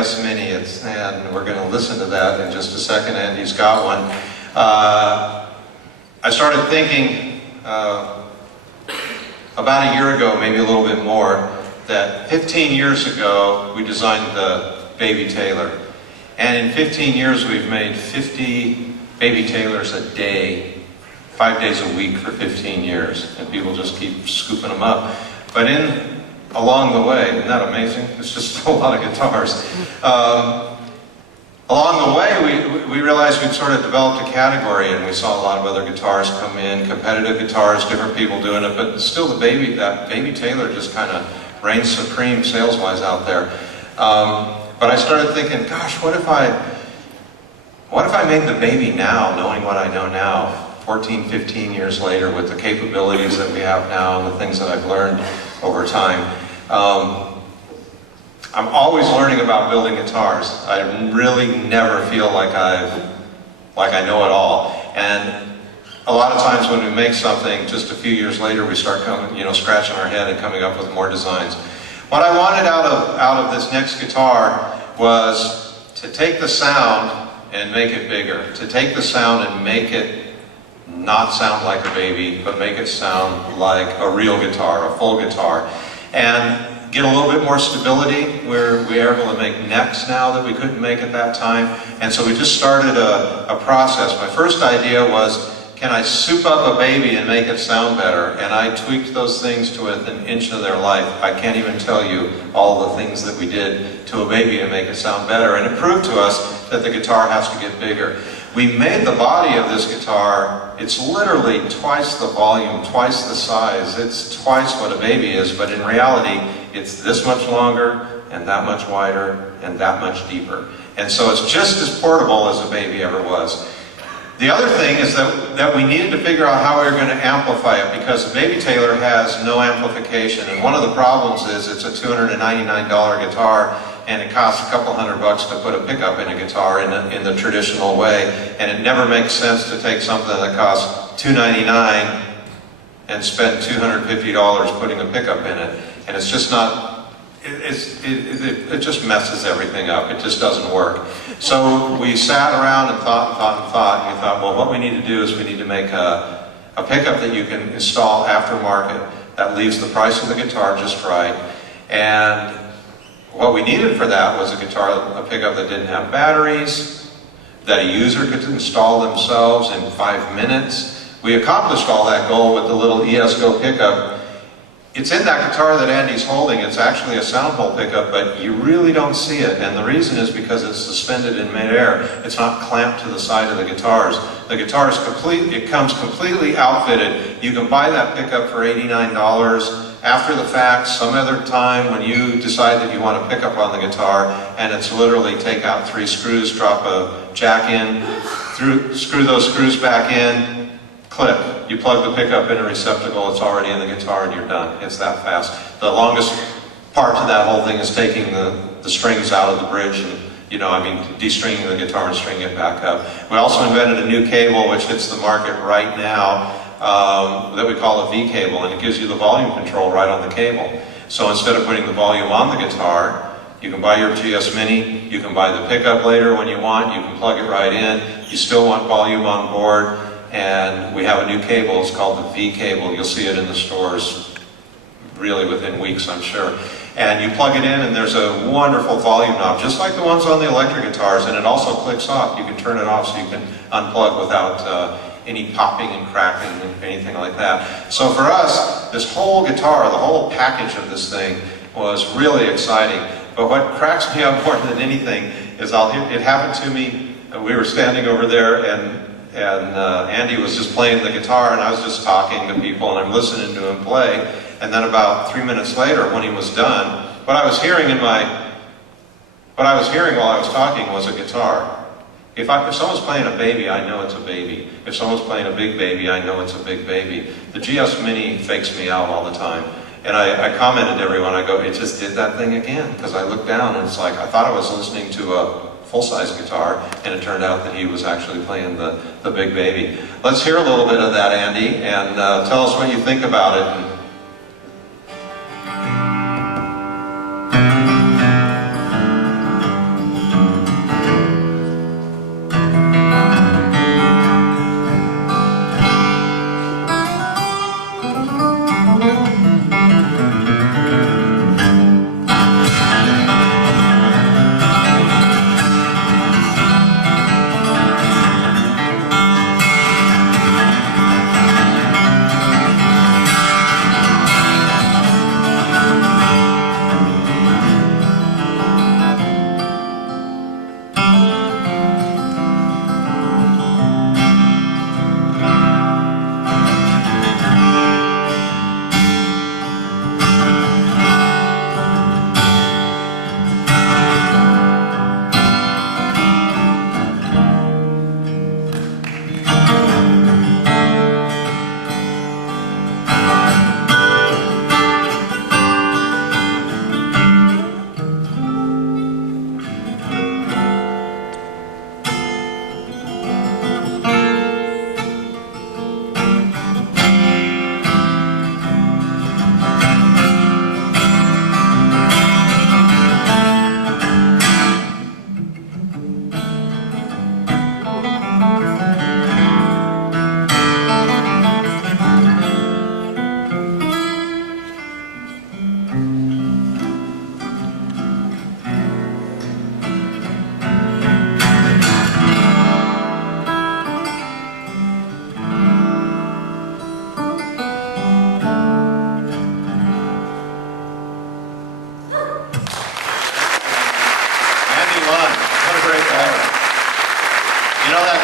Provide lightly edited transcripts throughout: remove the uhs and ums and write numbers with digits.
GS Mini, and we're going to listen to that in just a second. Andy's got one. I started thinking about a year ago, maybe a little bit more, that 15 years ago we designed the Baby Taylor. And in 15 years we've made 50 Baby Taylors a day, 5 days a week for 15 years. And people just keep scooping them up. But along the way, isn't that amazing? It's just a lot of guitars. Along the way, we realized we'd sort of developed a category, and we saw a lot of other guitars come in, competitive guitars, different people doing it, but still that Baby Taylor just kind of reigns supreme sales-wise out there. But I started thinking, gosh, what if I made the Baby now, knowing what I know now, 14, 15 years later, with the capabilities that we have now and the things that I've learned over time. I'm always learning about building guitars. I really never feel like I know it all. And a lot of times when we make something, just a few years later, we start scratching our head and coming up with more designs. What I wanted out of this next guitar was to take the sound and make it bigger. To take the sound and make it not sound like a Baby, but make it sound like a real guitar, a full guitar. And get a little bit more stability. We're able to make necks now that we couldn't make at that time. And so we just started a process. My first idea was, can I soup up a Baby and make it sound better? And I tweaked those things to within an inch of their life. I can't even tell you all the things that we did to a Baby to make it sound better. And it proved to us that the guitar has to get bigger. We made the body of this guitar, it's literally twice the volume, twice the size. It's twice what a Baby is, but in reality, it's this much longer, and that much wider, and that much deeper. And so it's just as portable as a Baby ever was. The other thing is that we needed to figure out how we were going to amplify it, because the Baby Taylor has no amplification. And one of the problems is it's a $299 guitar, and it costs a couple $100 to put a pickup in a guitar in the traditional way. And it never makes sense to take something that costs $299 and spend $250 putting a pickup in it. And it's just not, it just messes everything up. It just doesn't work. So we sat around and thought, and we thought, well, what we need to do is we need to make a pickup that you can install aftermarket that leaves the price of the guitar just right. And what we needed for that was a pickup that didn't have batteries, that a user could install themselves in 5 minutes. We accomplished all that goal with the little ESCO pickup. It's in that guitar that Andy's holding. It's actually a sound hole pickup, but you really don't see it. And the reason is because it's suspended in midair. It's not clamped to the side of the guitars. The guitar is it comes completely outfitted. You can buy that pickup for $89 after the fact, some other time when you decide that you want to pick up on the guitar, and it's literally take out 3 screws, drop a jack in, screw those screws back in, click. You plug the pickup in a receptacle, it's already in the guitar, and you're done. It's that fast. The longest part to that whole thing is taking the strings out of the bridge and, de-stringing the guitar and stringing it back up. We also invented a new cable which hits the market right now that we call a V cable, and it gives you the volume control right on the cable. So instead of putting the volume on the guitar, you can buy your GS Mini, you can buy the pickup later when you want, you can plug it right in, you still want volume on board, and we have a new cable, it's called the V cable. You'll see it in the stores really within weeks, I'm sure. And you plug it in and there's a wonderful volume knob, just like the ones on the electric guitars, and it also clicks off. You can turn it off so you can unplug without any popping and cracking and anything like that. So for us, this whole guitar, the whole package of this thing was really exciting. But what cracks me up more than anything is it happened to me, we were standing over there and Andy was just playing the guitar and I was just talking to people and I'm listening to him play. And then about 3 minutes later, when he was done, what I was hearing while I was talking was a guitar. If someone's playing a Baby, I know it's a Baby. If someone's playing a big Baby, I know it's a big Baby. The GS Mini fakes me out all the time. And I commented to everyone, I go, it just did that thing again. Because I looked down and it's like, I thought I was listening to a full-size guitar, and it turned out that he was actually playing the big Baby. Let's hear a little bit of that, Andy, and tell us what you think about it.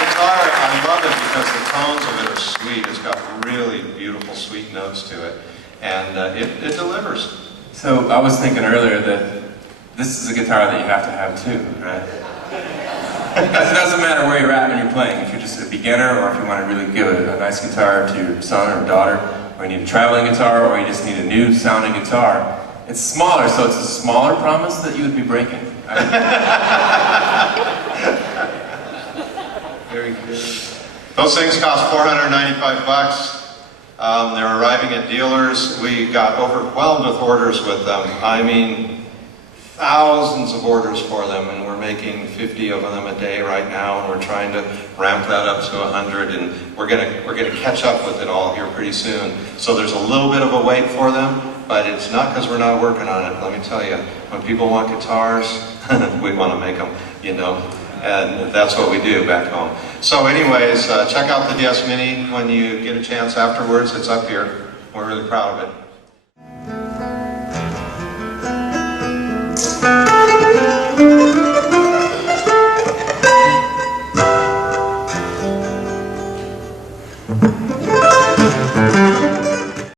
guitar, I love it because the tones of it are sweet. It's got really beautiful, sweet notes to it, and it delivers. So I was thinking earlier that this is a guitar that you have to have too, right? Because it doesn't matter where you're at when you're playing. If you're just a beginner, or if you want to really give a nice guitar to your son or daughter, or you need a traveling guitar, or you just need a new sounding guitar. It's smaller, so it's a smaller promise that you would be breaking. Very good. Those things cost $495. They're arriving at dealers. We got overwhelmed with orders with them. I mean, thousands of orders for them, and we're making 50 of them a day right now, and we're trying to ramp that up to 100, and we're gonna catch up with it all here pretty soon. So there's a little bit of a wait for them, but it's not because we're not working on it. Let me tell you, when people want guitars, we want to make them, you know, and that's what we do back home. So anyways, check out the DS Mini when you get a chance afterwards. It's up here. We're really proud of it.